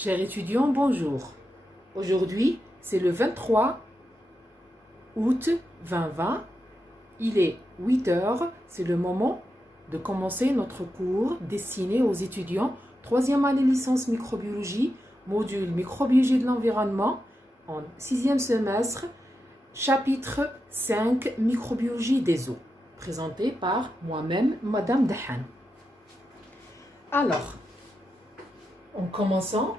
Chers étudiants, bonjour. Aujourd'hui, c'est le 23 août 2020. Il est 8 heures. C'est le moment de commencer notre cours destiné aux étudiants 3e année licence microbiologie, module microbiologie de l'environnement, en 6e semestre, chapitre 5 microbiologie des eaux, présenté par moi-même, Madame Dahan. Alors, en commençant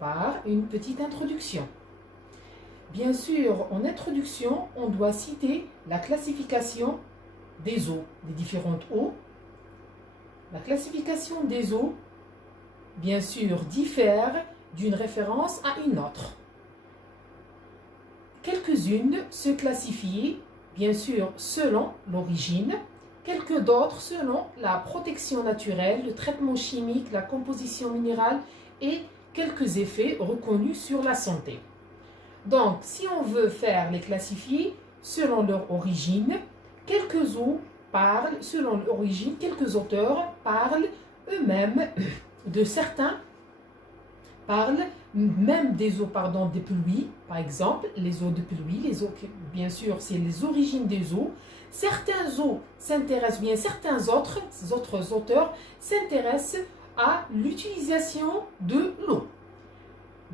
par une petite introduction. Bien sûr, en introduction, on doit citer la classification des eaux, des différentes eaux. La classification des eaux, bien sûr, diffère d'une référence à une autre. Quelques-unes se classifient, bien sûr, selon l'origine, quelques d'autres selon la protection naturelle, le traitement chimique, la composition minérale et quelques effets reconnus sur la santé. Donc, si on veut faire les classifier selon leur origine, quelques eaux parlent, selon l'origine, quelques auteurs parlent eux-mêmes de certains, parlent même des eaux, des pluies, par exemple, les eaux de pluie, les eaux, bien sûr, c'est les origines des eaux. Certains eaux s'intéressent bien, certains autres auteurs s'intéressent à l'utilisation de l'eau.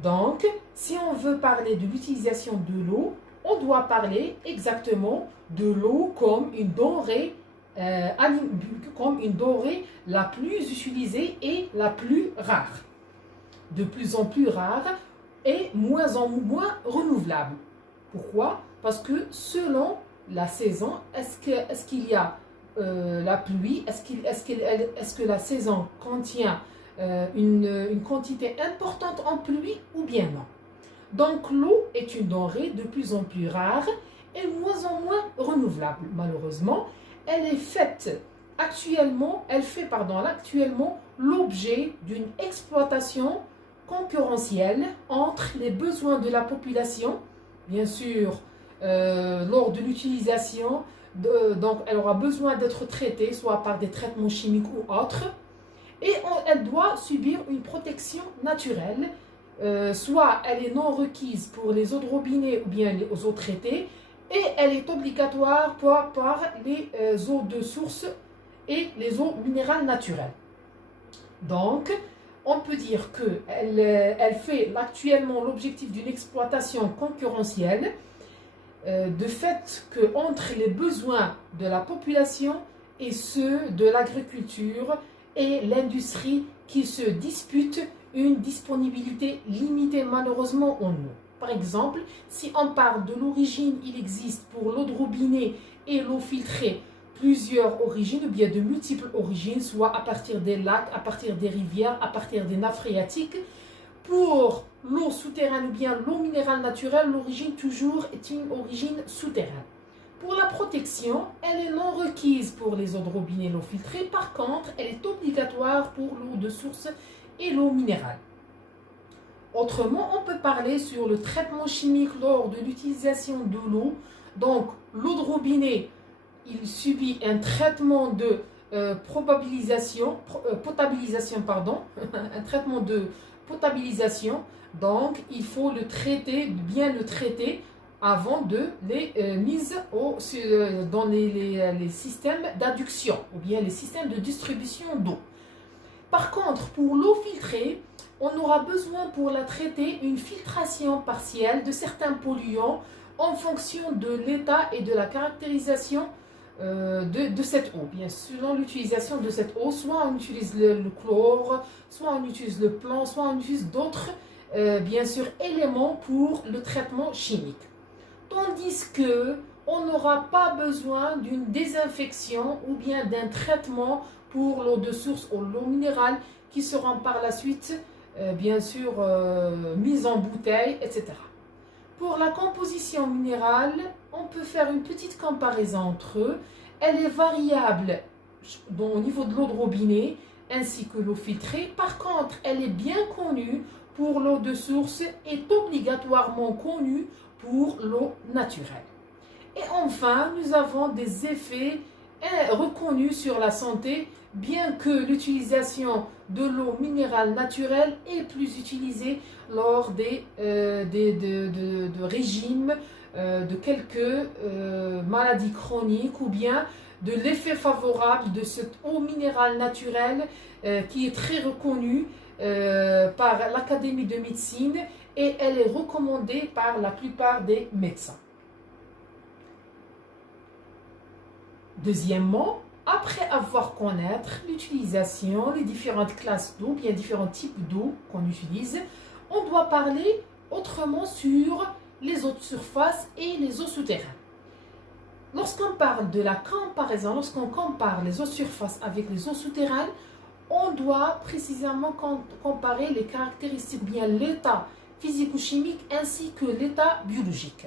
Donc, si on veut parler de l'utilisation de l'eau, on doit parler exactement de l'eau comme une denrée, la plus utilisée et la plus rare. De plus en plus rare et moins en moins renouvelable. Pourquoi? Parce que selon la saison, est-ce qu'il y a la pluie, est-ce que la saison contient une quantité importante en pluie ou bien non? Donc l'eau est une denrée de plus en plus rare et moins en moins renouvelable. Malheureusement, elle fait actuellement l'objet d'une exploitation concurrentielle entre les besoins de la population, bien sûr, lors de l'utilisation, donc elle aura besoin d'être traitée, soit par des traitements chimiques ou autres, et elle doit subir une protection naturelle, soit elle est non requise pour les eaux de robinet ou bien les eaux traitées, et elle est obligatoire par les eaux de source et les eaux minérales naturelles. Donc, on peut dire qu'elle fait actuellement l'objectif d'une exploitation concurrentielle, de fait qu'entre les besoins de la population et ceux de l'agriculture et l'industrie qui se disputent une disponibilité limitée malheureusement en eau. Par exemple, si on parle de l'origine, il existe pour l'eau de robinet et l'eau filtrée plusieurs origines ou bien de multiples origines, soit à partir des lacs, à partir des rivières, à partir des nappes phréatiques. Pour l'eau souterraine ou bien l'eau minérale naturelle, l'origine toujours est une origine souterraine. Pour la protection, elle est non requise pour les eaux de robinet et l'eau filtrée. Par contre, elle est obligatoire pour l'eau de source et l'eau minérale. Autrement, on peut parler sur le traitement chimique lors de l'utilisation de l'eau. Donc, l'eau de robinet, il subit un traitement de un traitement de potabilisation. Donc, il faut bien le traiter avant de les mise dans les systèmes d'adduction ou bien les systèmes de distribution d'eau. Par contre, pour l'eau filtrée, on aura besoin pour la traiter une filtration partielle de certains polluants en fonction de l'état et de la caractérisation de cette eau. Bien, selon l'utilisation de cette eau, soit on utilise le chlore, soit on utilise le plomb, soit on utilise d'autres, bien sûr, éléments pour le traitement chimique. Tandis que on n'aura pas besoin d'une désinfection ou bien d'un traitement pour l'eau de source ou l'eau minérale qui seront par la suite, bien sûr, mises en bouteille, etc. Pour la composition minérale, on peut faire une petite comparaison entre eux. Elle est variable au niveau de l'eau de robinet ainsi que l'eau filtrée. Par contre, elle est bien connue pour l'eau de source et est obligatoirement connue pour l'eau naturelle. Et enfin, nous avons des effets reconnus sur la santé bien que l'utilisation de l'eau minérale naturelle est plus utilisée lors de régimes, de quelques maladies chroniques ou bien de l'effet favorable de cette eau minérale naturelle qui est très reconnue par l'Académie de médecine et elle est recommandée par la plupart des médecins. Deuxièmement, après avoir connaître l'utilisation, les différentes classes d'eau, bien différents types d'eau qu'on utilise, on doit parler autrement sur les eaux de surface et les eaux souterraines. Lorsqu'on parle de la comparaison, lorsqu'on compare les eaux de surface avec les eaux souterraines, on doit précisément comparer les caractéristiques, bien l'état physico-chimique ainsi que l'état biologique.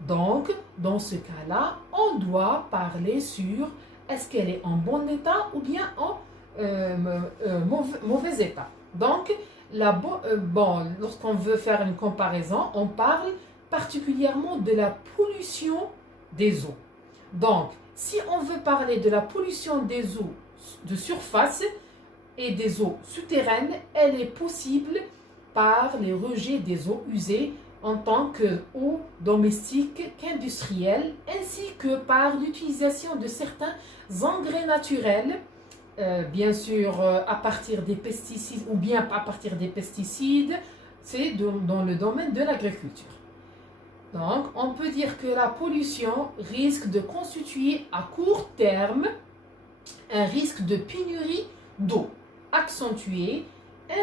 Donc, dans ce cas-là, on doit parler sur est-ce qu'elle est en bon état ou bien en mauvais état. Donc, lorsqu'on veut faire une comparaison, on parle particulièrement de la pollution des eaux. Donc, si on veut parler de la pollution des eaux de surface et des eaux souterraines, elle est possible par les rejets des eaux usées en tant qu'eau domestique qu'industrielle, ainsi que par l'utilisation de certains engrais naturels, bien sûr à partir des pesticides ou bien à partir des pesticides, c'est dans le domaine de l'agriculture. Donc, on peut dire que la pollution risque de constituer à court terme un risque de pénurie d'eau accentué,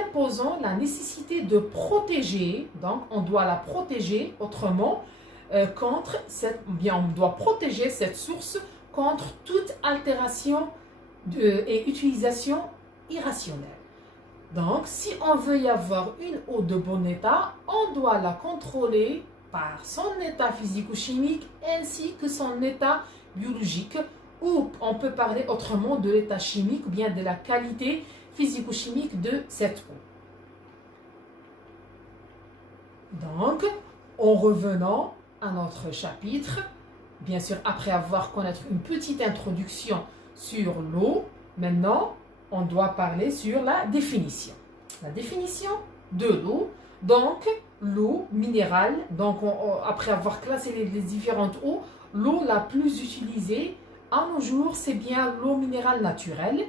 imposant la nécessité de protéger, donc on doit la protéger autrement, on doit protéger cette source contre toute altération et utilisation irrationnelle. Donc, si on veut y avoir une eau de bon état, on doit la contrôler par son état physico-chimique ainsi que son état biologique, ou on peut parler autrement de l'état chimique ou bien de la qualité physico-chimique de cette eau. Donc, en revenant à notre chapitre, bien sûr après avoir connaître une petite introduction sur l'eau, maintenant on doit parler sur la définition. La définition de l'eau, donc l'eau minérale, donc après avoir classé les différentes eaux, l'eau la plus utilisée à nos jours, c'est bien l'eau minérale naturelle.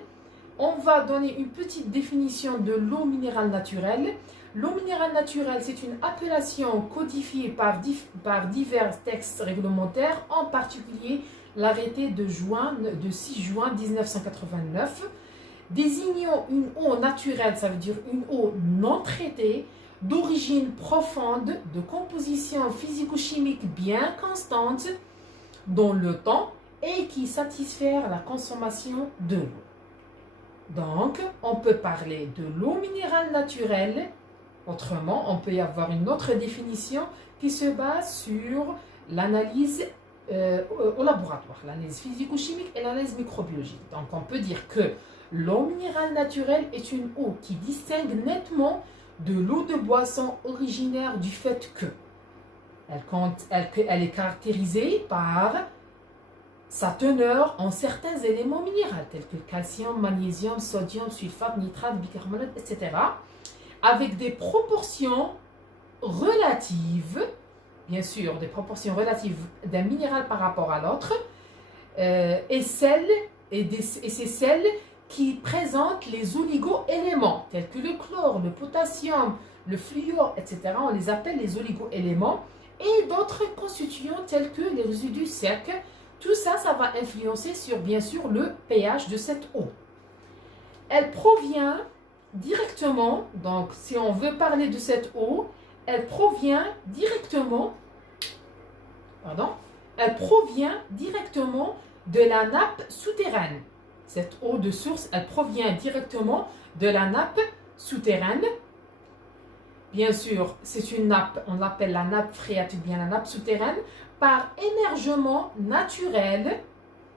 On va donner une petite définition de l'eau minérale naturelle. L'eau minérale naturelle, c'est une appellation codifiée par divers textes réglementaires, en particulier l'arrêté de 6 juin 1989, désignant une eau naturelle, ça veut dire une eau non traitée, d'origine profonde, de composition physico-chimique bien constante dans le temps et qui satisfait la consommation de l'eau. Donc, on peut parler de l'eau minérale naturelle. Autrement, on peut y avoir une autre définition qui se base sur l'analyse au laboratoire, l'analyse physico-chimique et l'analyse microbiologique. Donc, on peut dire que l'eau minérale naturelle est une eau qui distingue nettement de l'eau de boisson originaire du fait que elle est caractérisée par sa teneur en certains éléments minéraux tels que calcium, magnésium, sodium, sulfate, nitrate, bicarbonate, etc. avec des proportions relatives, bien sûr, des proportions relatives d'un minéral par rapport à l'autre, et c'est celles qui présentent les oligo-éléments, tels que le chlore, le potassium, le fluor, etc. On les appelle les oligo-éléments, et d'autres constituants tels que les résidus secs. Tout ça, ça va influencer sur, bien sûr, le pH de cette eau. Elle provient directement, donc si on veut parler de cette eau, elle provient directement de la nappe souterraine. Cette eau de source, elle provient directement de la nappe souterraine. Bien sûr, c'est une nappe, on l'appelle la nappe phréatique, bien la nappe souterraine, par émergement naturel.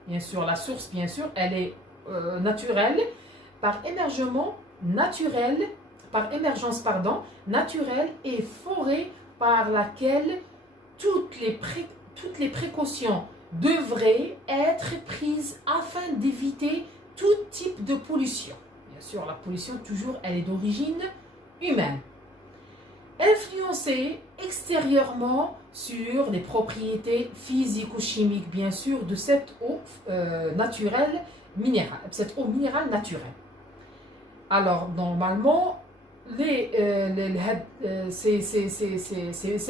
Bien sûr, la source, bien sûr, elle est naturelle, par émergence naturelle et forêt par laquelle toutes les précautions devraient être prises afin d'éviter tout type de pollution. Bien sûr, la pollution, toujours, elle est d'origine humaine. Influencer extérieurement sur les propriétés physico-chimiques, bien sûr, de cette eau naturelle minérale, cette eau minérale naturelle. Alors, normalement, ces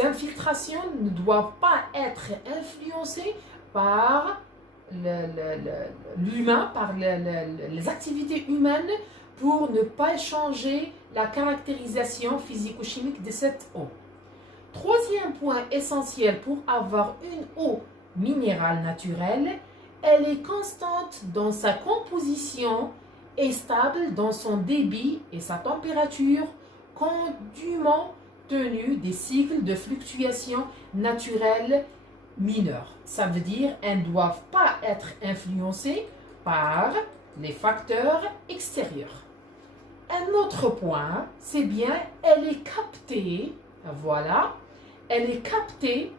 infiltrations ne doivent pas être influencées par l'humain, par les activités humaines, pour ne pas changer la caractérisation physico-chimique de cette eau. Troisième point essentiel pour avoir une eau minérale naturelle, elle est constante dans sa composition et stable dans son débit et sa température, dûment tenue des cycles de fluctuation naturelle mineure. Ça veut dire qu'elles ne doivent pas être influencées par les facteurs extérieurs. Un autre point, c'est bien, elle est captée, voilà, elle est captée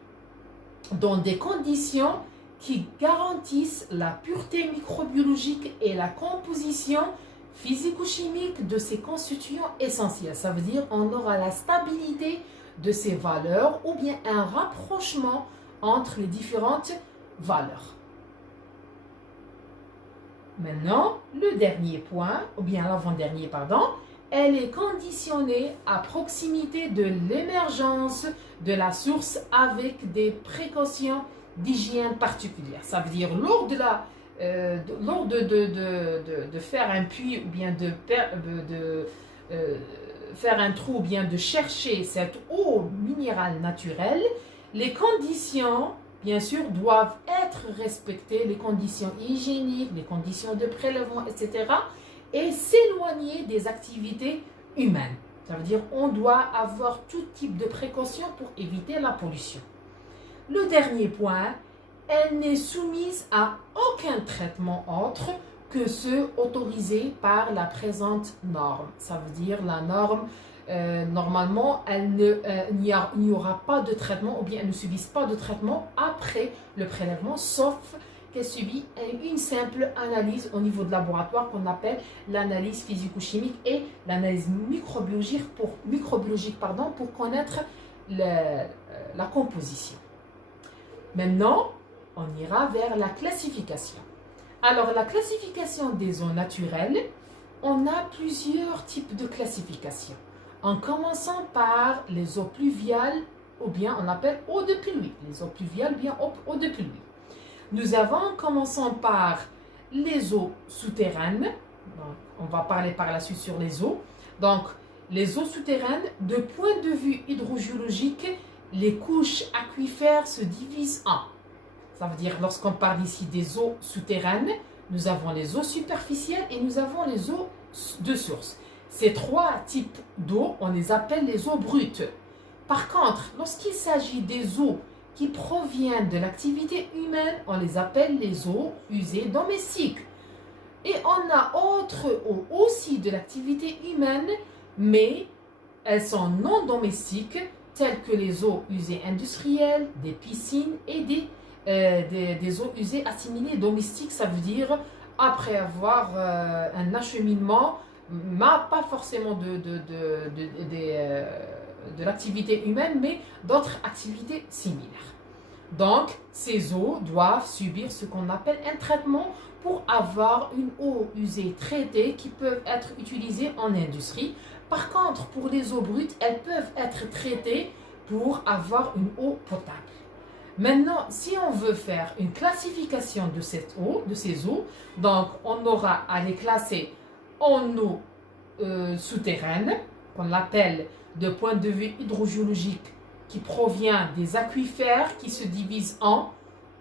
dans des conditions qui garantissent la pureté microbiologique et la composition physico-chimique de ces constituants essentiels. Ça veut dire qu'on aura la stabilité de ces valeurs ou bien un rapprochement entre les différentes valeurs. Maintenant, le dernier point, ou bien l'avant-dernier, pardon, elle est conditionnée à proximité de l'émergence de la source avec des précautions d'hygiène particulières. Ça veut dire lors de faire un puits ou bien de faire un trou ou bien de chercher cette eau minérale naturelle, les conditions bien sûr doivent être respectées, les conditions hygiéniques, les conditions de prélèvement, etc. et s'éloigner des activités humaines. Ça veut dire qu'on doit avoir tout type de précautions pour éviter la pollution. Le dernier point, elle n'est soumise à aucun traitement autre que ceux autorisés par la présente norme. Ça veut dire la norme, normalement, il n'y aura pas de traitement ou bien elles ne subissent pas de traitement après le prélèvement, sauf qu'elle subit une simple analyse au niveau de laboratoire qu'on appelle l'analyse physico-chimique et l'analyse microbiologique pour connaître la composition. Maintenant, on ira vers la classification. Alors, la classification des eaux naturelles, on a plusieurs types de classification. En commençant par les eaux pluviales, ou bien on appelle eau de pluie. Les eaux pluviales, bien eau de pluie. Nous avons, commençant par les eaux souterraines. Donc, on va parler par la suite sur les eaux. Donc, les eaux souterraines, de point de vue hydrogéologique, les couches aquifères se divisent en. Ça veut dire, lorsqu'on parle ici des eaux souterraines, nous avons les eaux superficielles et nous avons les eaux de source. Ces trois types d'eau, on les appelle les eaux brutes. Par contre, lorsqu'il s'agit des eaux qui proviennent de l'activité humaine, on les appelle les eaux usées domestiques. Et on a autres eaux aussi de l'activité humaine, mais elles sont non domestiques, telles que les eaux usées industrielles, des piscines et des eaux usées assimilées domestiques. Ça veut dire après avoir un acheminement, pas forcément de l'activité humaine, mais d'autres activités similaires. Donc, ces eaux doivent subir ce qu'on appelle un traitement pour avoir une eau usée traitée qui peut être utilisée en industrie. Par contre, pour les eaux brutes, elles peuvent être traitées pour avoir une eau potable. Maintenant, si on veut faire une classification de ces eaux, donc on aura à les classer en eau souterraine, qu'on appelle de point de vue hydrogéologique, qui provient des aquifères qui se divisent en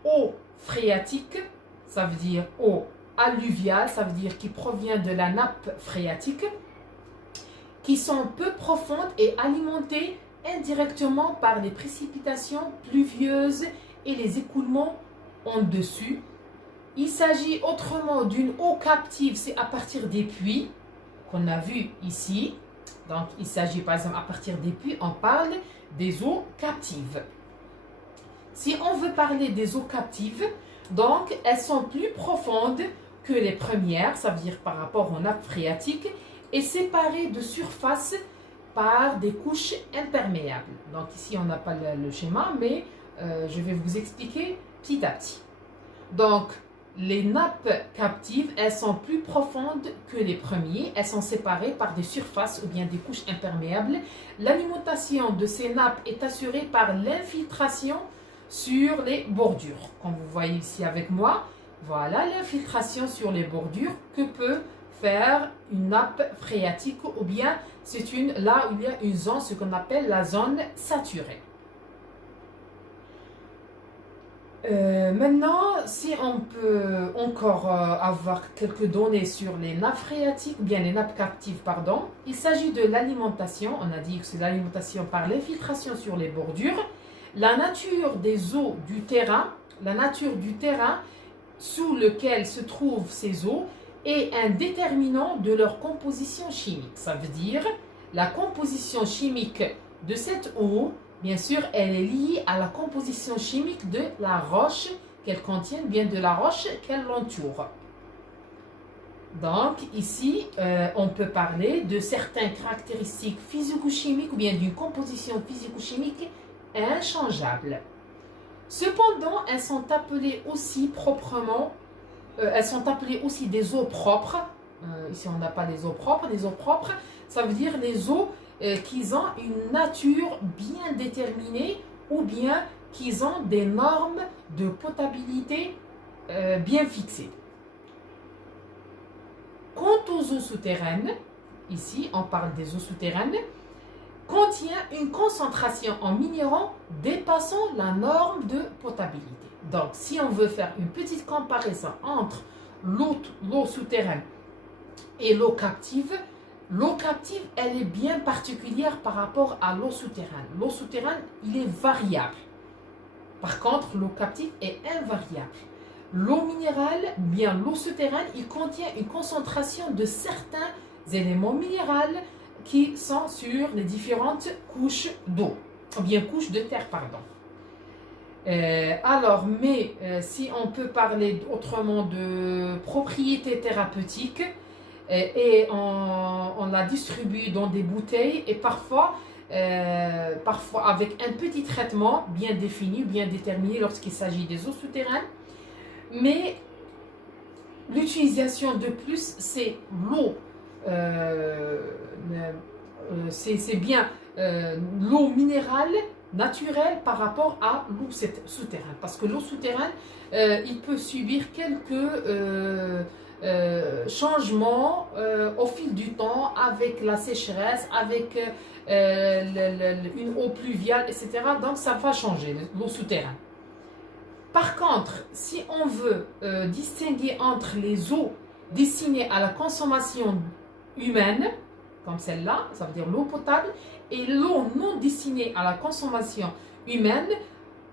eau phréatique, ça veut dire eau alluviale, ça veut dire qui provient de la nappe phréatique, qui sont peu profondes et alimentées indirectement par les précipitations pluvieuses et les écoulements en dessus. Il s'agit autrement d'une eau captive, c'est à partir des puits qu'on a vu ici. Donc, il s'agit par exemple à partir des puits, on parle des eaux captives. Si on veut parler des eaux captives, donc elles sont plus profondes que les premières, ça veut dire par rapport aux nappes phréatiques, et séparée de surface par des couches imperméables. Donc ici, on n'a pas le schéma, mais je vais vous expliquer petit à petit. Donc, les nappes captives, elles sont plus profondes que les premiers. Elles sont séparées par des surfaces ou bien des couches imperméables. L'alimentation de ces nappes est assurée par l'infiltration sur les bordures. Comme vous voyez ici avec moi, voilà l'infiltration sur les bordures que peut faire une nappe phréatique ou bien c'est là où il y a une zone, ce qu'on appelle la zone saturée. Maintenant, si on peut encore avoir quelques données sur les nappes phréatiques, ou bien les nappes captives, pardon, il s'agit de l'alimentation, on a dit que c'est l'alimentation par l'infiltration sur les bordures, la nature des eaux du terrain, sous lequel se trouvent ces eaux est un déterminant de leur composition chimique. Ça veut dire la composition chimique de cette eau. Bien sûr, elle est liée à la composition chimique de la roche qu'elle contient, bien de la roche qu'elle l'entoure. Donc, ici, on peut parler de certaines caractéristiques physico-chimiques ou bien d'une composition physico-chimique inchangeable. Cependant, elles sont appelées aussi des eaux propres. Ici, on n'a pas les eaux propres. Les eaux propres, ça veut dire les eaux qui ont une nature bien déterminée ou bien qui ont des normes de potabilité bien fixées. Quant aux eaux souterraines, ici on parle des eaux souterraines, contient une concentration en minéraux dépassant la norme de potabilité. Donc si on veut faire une petite comparaison entre l'eau souterraine et l'eau captive, elle est bien particulière par rapport à l'eau souterraine. L'eau souterraine, il est variable. Par contre, l'eau captive est invariable. L'eau minérale, bien l'eau souterraine, il contient une concentration de certains éléments minéraux qui sont sur les différentes couches d'eau, ou bien couches de terre, pardon. Si on peut parler autrement de propriétés thérapeutiques, et on la distribue dans des bouteilles et parfois avec un petit traitement bien défini, bien déterminé lorsqu'il s'agit des eaux souterraines. Mais l'utilisation de plus, c'est l'eau. C'est bien l'eau minérale naturelle par rapport à l'eau souterraine. Parce que l'eau souterraine, il peut subir quelques changement au fil du temps avec la sécheresse, avec une eau pluviale, etc. Donc ça va changer l'eau souterraine. Par contre, si on veut distinguer entre les eaux destinées à la consommation humaine, comme celle-là, ça veut dire l'eau potable, et l'eau non destinée à la consommation humaine,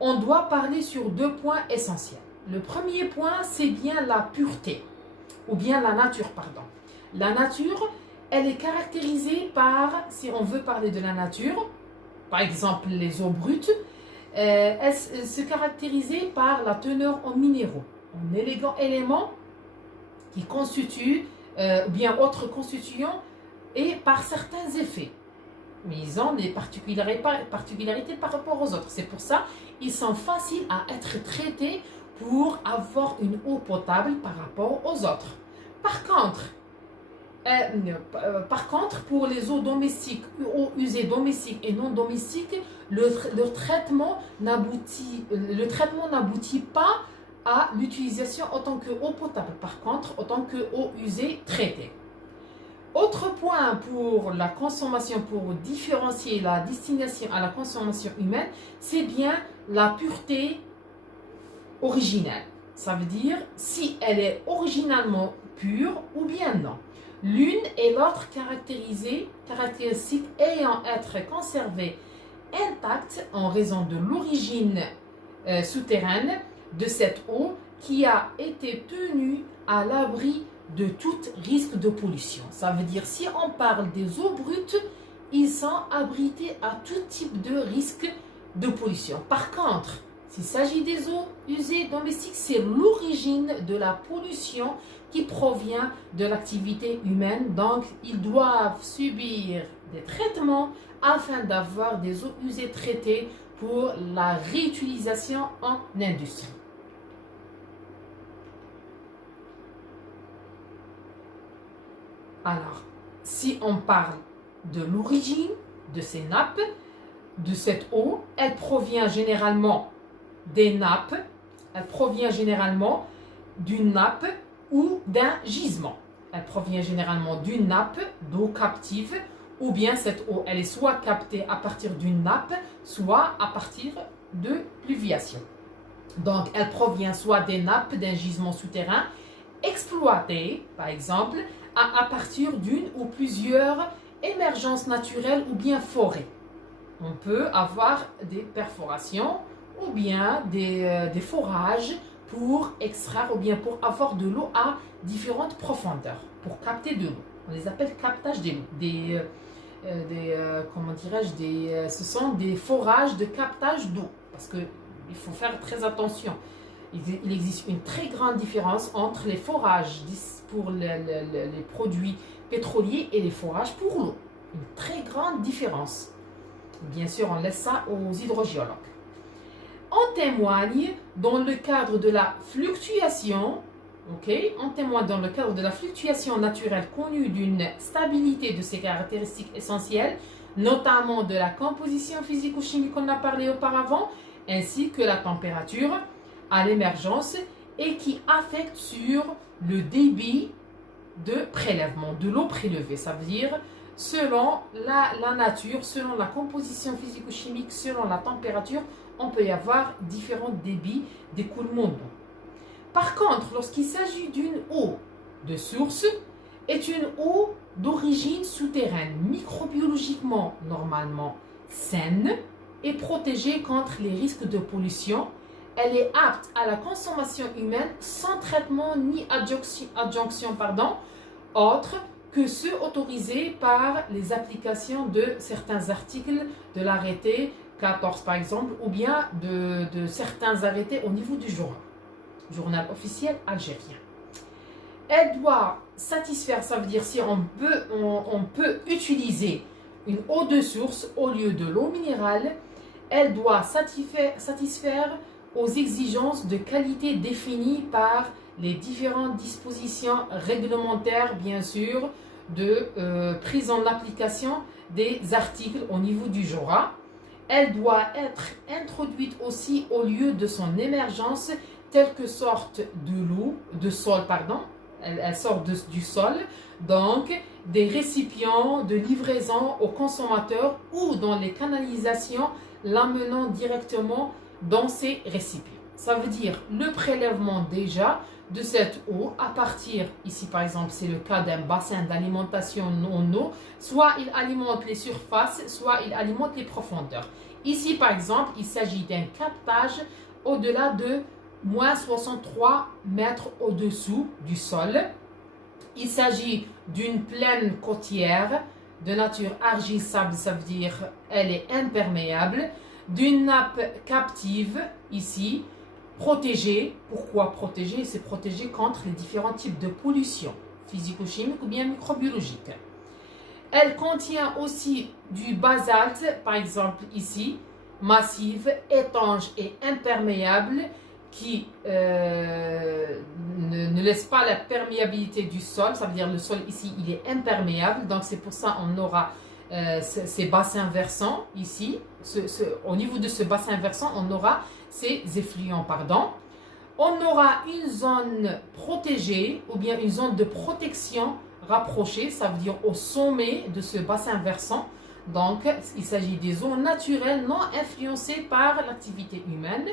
on doit parler sur deux points essentiels. Le premier point, c'est bien la pureté. Ou bien la nature, pardon. La nature, elle est caractérisée par, si on veut parler de la nature, par exemple les eaux brutes, elle se caractérise par la teneur en minéraux, en éléments qui constituent, ou bien autres constituants, et par certains effets. Mais ils ont des particularités par rapport aux autres. C'est pour ça qu'ils sont faciles à être traités pour avoir une eau potable par rapport aux autres. Par contre, pour les eaux domestiques, eaux usées domestiques et non domestiques, le traitement n'aboutit pas à l'utilisation en tant qu'eau potable. Par contre, en tant qu'eau usée traitée. Autre point pour la consommation, pour différencier la destination à la consommation humaine, c'est bien la pureté originelle. Ça veut dire si elle est originalement pure ou bien non. L'une et l'autre caractéristiques ayant être conservées intactes en raison de l'origine souterraine de cette eau qui a été tenue à l'abri de tout risque de pollution. Ça veut dire si on parle des eaux brutes, ils sont abrités à tout type de risque de pollution. Par contre, s'il s'agit des eaux usées domestiques, c'est l'origine de la pollution qui provient de l'activité humaine. Donc, ils doivent subir des traitements afin d'avoir des eaux usées traitées pour la réutilisation en industrie. Alors, si on parle de l'origine de ces nappes, de cette eau, elle provient généralement des nappes, elle provient généralement d'une nappe ou d'un gisement. Elle provient généralement d'une nappe d'eau captive, ou bien cette eau, elle est soit captée à partir d'une nappe, soit à partir de pluviation. Donc, elle provient soit des nappes d'un gisement souterrain, exploité, par exemple, à partir d'une ou plusieurs émergences naturelles ou bien forêts. On peut avoir des perforations ou bien des forages pour extraire ou bien pour avoir de l'eau à différentes profondeurs, pour capter de l'eau. On les appelle captage de l'eau. Comment dirais-je, ce sont des forages de captage d'eau. Parce qu'il faut faire très attention. Il existe une très grande différence entre les forages pour les produits pétroliers et les forages pour l'eau. Une très grande différence. Bien sûr, on laisse ça aux hydrogéologues. On témoigne dans le cadre de la fluctuation, on témoigne dans le cadre de la fluctuation naturelle connue d'une stabilité de ses caractéristiques essentielles, notamment de la composition physico-chimique qu'on a parlé auparavant, ainsi que la température à l'émergence et qui affecte sur le débit de prélèvement, de l'eau prélevée. Ça veut dire selon la nature, selon la composition physico-chimique, selon la température, on peut y avoir différents débits d'écoulement d'eau. Par contre, lorsqu'il s'agit d'une eau de source, est une eau d'origine souterraine, microbiologiquement normalement saine et protégée contre les risques de pollution. Elle est apte à la consommation humaine sans traitement ni adjonction autre que ceux autorisés par les applications de certains articles de l'arrêté 14 par exemple, ou bien de certains arrêtés au niveau du journal officiel algérien. Elle doit satisfaire, ça veut dire si on peut utiliser une eau de source au lieu de l'eau minérale, elle doit satisfaire aux exigences de qualité définies par les différentes dispositions réglementaires, bien sûr, de prise en application des articles au niveau du JORA. Elle doit être introduite aussi au lieu de son émergence, telle que sorte elle sort du sol, donc des récipients de livraison aux consommateurs ou dans les canalisations l'amenant directement dans ces récipients. Ça veut dire le prélèvement déjà de cette eau à partir, ici par exemple c'est le cas d'un bassin d'alimentation en eau, soit il alimente les surfaces, soit il alimente les profondeurs. Ici par exemple il s'agit d'un captage au-delà de moins 63 mètres au-dessous du sol. Il s'agit d'une plaine côtière de nature argile-sable, ça veut dire elle est imperméable, d'une nappe captive ici, protégée. Pourquoi protégée? C'est protégée contre les différents types de pollution physico-chimique ou bien microbiologique. Elle contient aussi du basalte, par exemple ici, massive, étanche et imperméable, qui ne laisse pas la perméabilité du sol. Ça veut dire le sol ici, il est imperméable. Donc c'est pour ça qu'on aura ces bassins versants ici. Au niveau de ce bassin versant, on aura ces effluents, On aura une zone protégée ou bien une zone de protection rapprochée, ça veut dire au sommet de ce bassin versant. Donc, il s'agit des zones naturelles non influencées par l'activité humaine.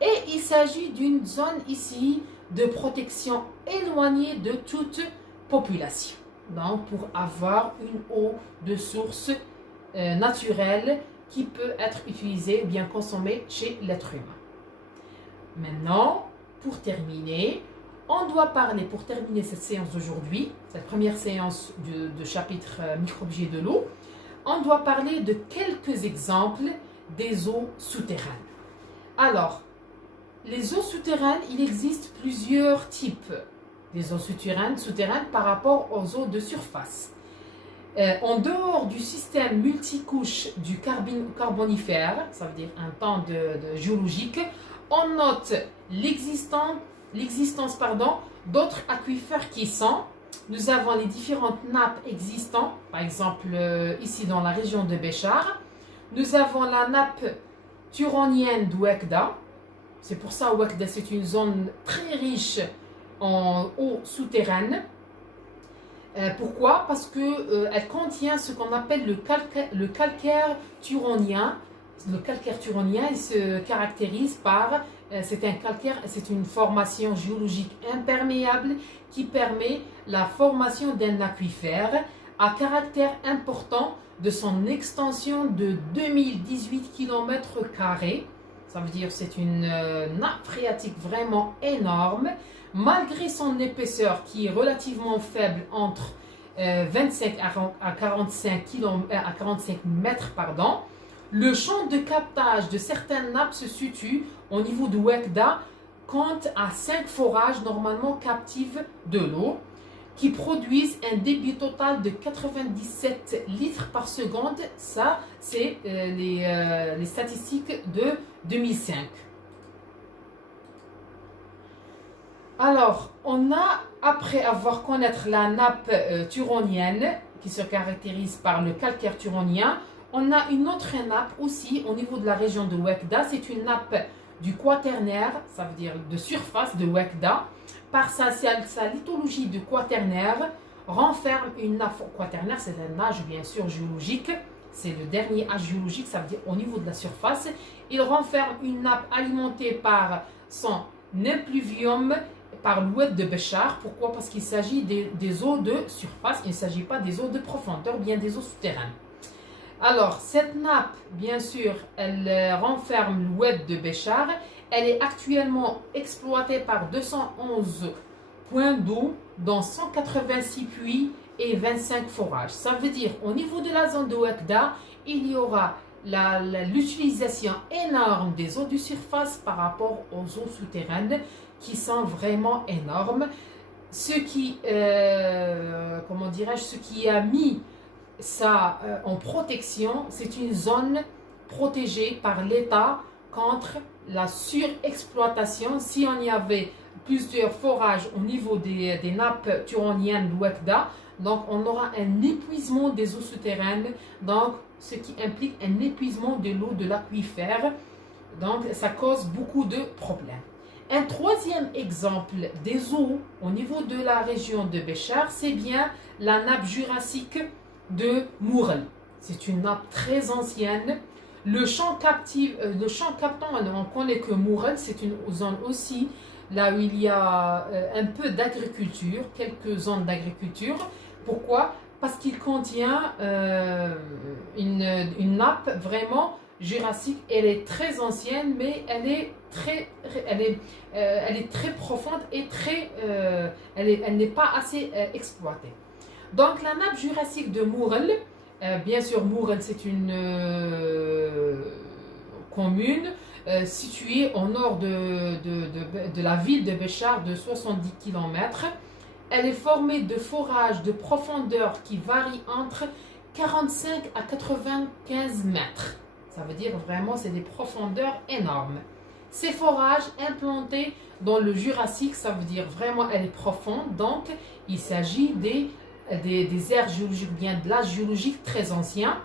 Et il s'agit d'une zone ici de protection éloignée de toute population. Donc, pour avoir une eau de source naturelle qui peut être utilisée ou bien consommée chez l'être humain. Maintenant, pour terminer, on doit parler, pour terminer cette séance d'aujourd'hui, cette première séance de chapitre microbiologie de l'eau, on doit parler de quelques exemples des eaux souterraines. Alors, les eaux souterraines, il existe plusieurs types des eaux souterraines par rapport aux eaux de surface. En dehors du système multicouche du carbonifère, ça veut dire un temps de géologique, on note l'existence d'autres aquifères qui sont, nous avons les différentes nappes existantes, par exemple ici dans la région de Béchar, nous avons la nappe turonienne d'Ouekda. C'est pour ça Ouekda c'est une zone très riche en eau souterraine. Pourquoi? Parce qu'elle contient ce qu'on appelle le calcaire turonien. Le calcaire turonien il se caractérise par, c'est une formation géologique imperméable qui permet la formation d'un aquifère à caractère important de son extension de 2018 km². Ça veut dire c'est une nappe phréatique vraiment énorme. Malgré son épaisseur qui est relativement faible entre 25 à 45 mètres, le champ de captage de certaines nappes se situe au niveau de Ouekda, compte à 5 forages normalement captifs de l'eau qui produisent un débit total de 97 litres par seconde. Ça, c'est les statistiques de 2005. Alors, on a, après avoir connaître la nappe turonienne, qui se caractérise par le calcaire turonien, on a une autre nappe aussi au niveau de la région de Ouekda. C'est une nappe du quaternaire, ça veut dire de surface de Ouekda. Par sa lithologie de quaternaire, renferme une nappe quaternaire, c'est un âge bien sûr géologique. C'est le dernier âge géologique, ça veut dire au niveau de la surface. Il renferme une nappe alimentée par son impluvium, par l'oued de Béchar. Pourquoi? Parce qu'il s'agit des eaux de surface, il ne s'agit pas des eaux de profondeur, bien des eaux souterraines. Alors, cette nappe, bien sûr, elle renferme l'oued de Béchar. Elle est actuellement exploitée par 211 points d'eau dans 186 puits et 25 forages. Ça veut dire, au niveau de la zone de Ouekda, il y aura l'utilisation énorme des eaux de surface par rapport aux eaux souterraines qui sont vraiment énormes. Ce qui a mis ça en protection, c'est une zone protégée par l'État contre la surexploitation. Si on y avait plusieurs forages au niveau des nappes turoniennes d'Ouekda, donc on aura un épuisement des eaux souterraines, donc ce qui implique un épuisement de l'eau de l'aquifère. Donc ça cause beaucoup de problèmes. Un troisième exemple des eaux au niveau de la région de Béchar, c'est bien la nappe jurassique de Mourel. C'est une nappe très ancienne. Le champ captant, on connaît que Mourel, c'est une zone aussi là où il y a un peu d'agriculture, quelques zones d'agriculture. Pourquoi? Parce qu'il contient une nappe vraiment jurassique. Elle est très ancienne, mais elle est très profonde et elle n'est pas assez exploitée. Donc la nappe jurassique de Mourel, bien sûr Mourel c'est une commune située au nord de la ville de Béchar de 70 km. Elle est formée de forages de profondeur qui varient entre 45 à 95 mètres. Ça veut dire vraiment c'est des profondeurs énormes. Ces forages implantés dans le Jurassique, ça veut dire vraiment elle est profonde. Donc il s'agit des aires géologiques, bien de l'âge géologique très ancien.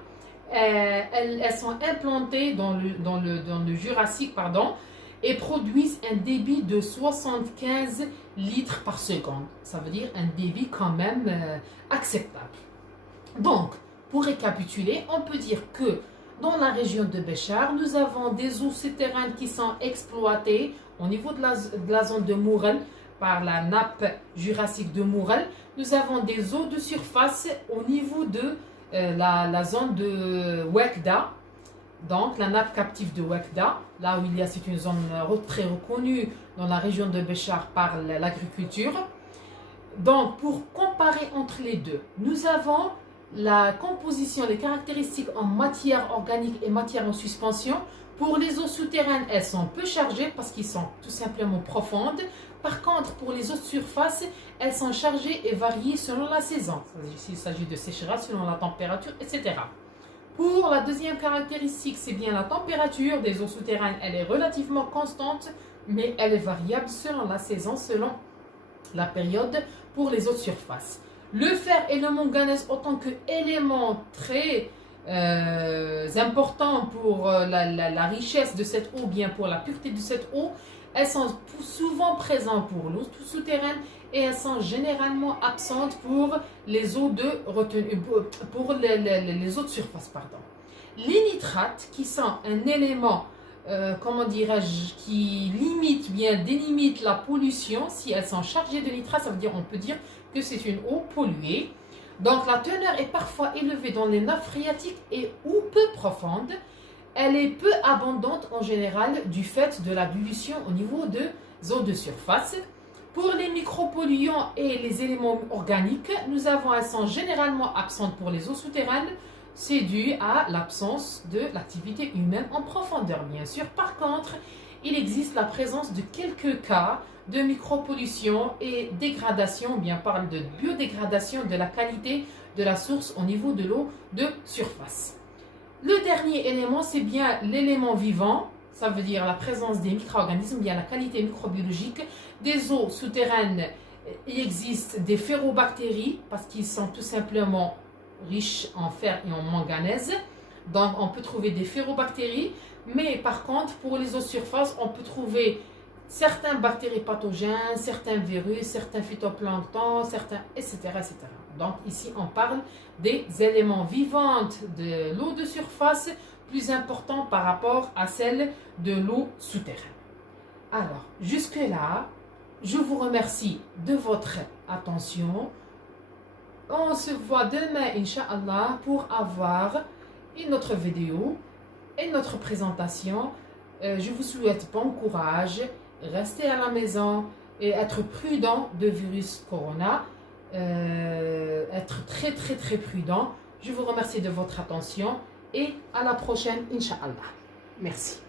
Elles sont implantées dans le Jurassique, et produisent un débit de 75 litres par seconde. Ça veut dire un débit quand même acceptable. Donc, pour récapituler, on peut dire que dans la région de Béchar, nous avons des eaux souterraines qui sont exploitées au niveau de la zone de Mourel par la nappe jurassique de Mourel. Nous avons des eaux de surface au niveau de la zone de Ouekda, donc la nappe captive de Ouekda, là où c'est une zone très reconnue dans la région de Béchar par l'agriculture. Donc pour comparer entre les deux, nous avons la composition, les caractéristiques en matière organique et matière en suspension. Pour les eaux souterraines, elles sont peu chargées parce qu'elles sont tout simplement profondes. Par contre, pour les eaux de surface, elles sont chargées et variées selon la saison. S'il s'agit de sécheresse, selon la température, etc. Pour la deuxième caractéristique, c'est bien la température des eaux souterraines. Elle est relativement constante, mais elle est variable selon la saison, selon la période pour les eaux de surface. Le fer et le manganèse, autant qu'éléments très important pour la richesse de cette eau, bien pour la pureté de cette eau, elles sont souvent présentes pour l'eau souterraine et elles sont généralement absentes pour les eaux de retenue, pour les eaux de surface, pardon. Les nitrates, qui sont un élément, comment dirais-je, qui limite, bien délimite la pollution, si elles sont chargées de nitrates, ça veut dire, on peut dire que c'est une eau polluée. Donc la teneur est parfois élevée dans les nappes phréatiques et ou peu profonde. Elle est peu abondante en général du fait de la dilution au niveau des eaux de surface. Pour les micropolluants et les éléments organiques, nous avons elles sont généralement absentes pour les eaux souterraines. C'est dû à l'absence de l'activité humaine en profondeur, bien sûr. Par contre, il existe la présence de quelques cas de micropollution et dégradation, bien parle de biodégradation de la qualité de la source au niveau de l'eau de surface. Le dernier élément, c'est bien l'élément vivant, ça veut dire la présence des micro-organismes, bien la qualité microbiologique des eaux souterraines. Il existe des ferrobactéries parce qu'ils sont tout simplement riches en fer et en manganèse. Donc on peut trouver des ferrobactéries, mais par contre pour les eaux de surface, on peut trouver certains bactéries pathogènes, certains virus, certains phytoplanctons, certains, etc., etc. Donc ici, on parle des éléments vivants de l'eau de surface plus importants par rapport à celle de l'eau souterraine. Alors, jusque-là, je vous remercie de votre attention. On se voit demain, Inch'Allah, pour avoir une autre vidéo, une autre présentation. Je vous souhaite bon courage. Rester à la maison et être prudent de virus corona, être très très très prudent. Je vous remercie de votre attention et à la prochaine, Inch'Allah. Merci.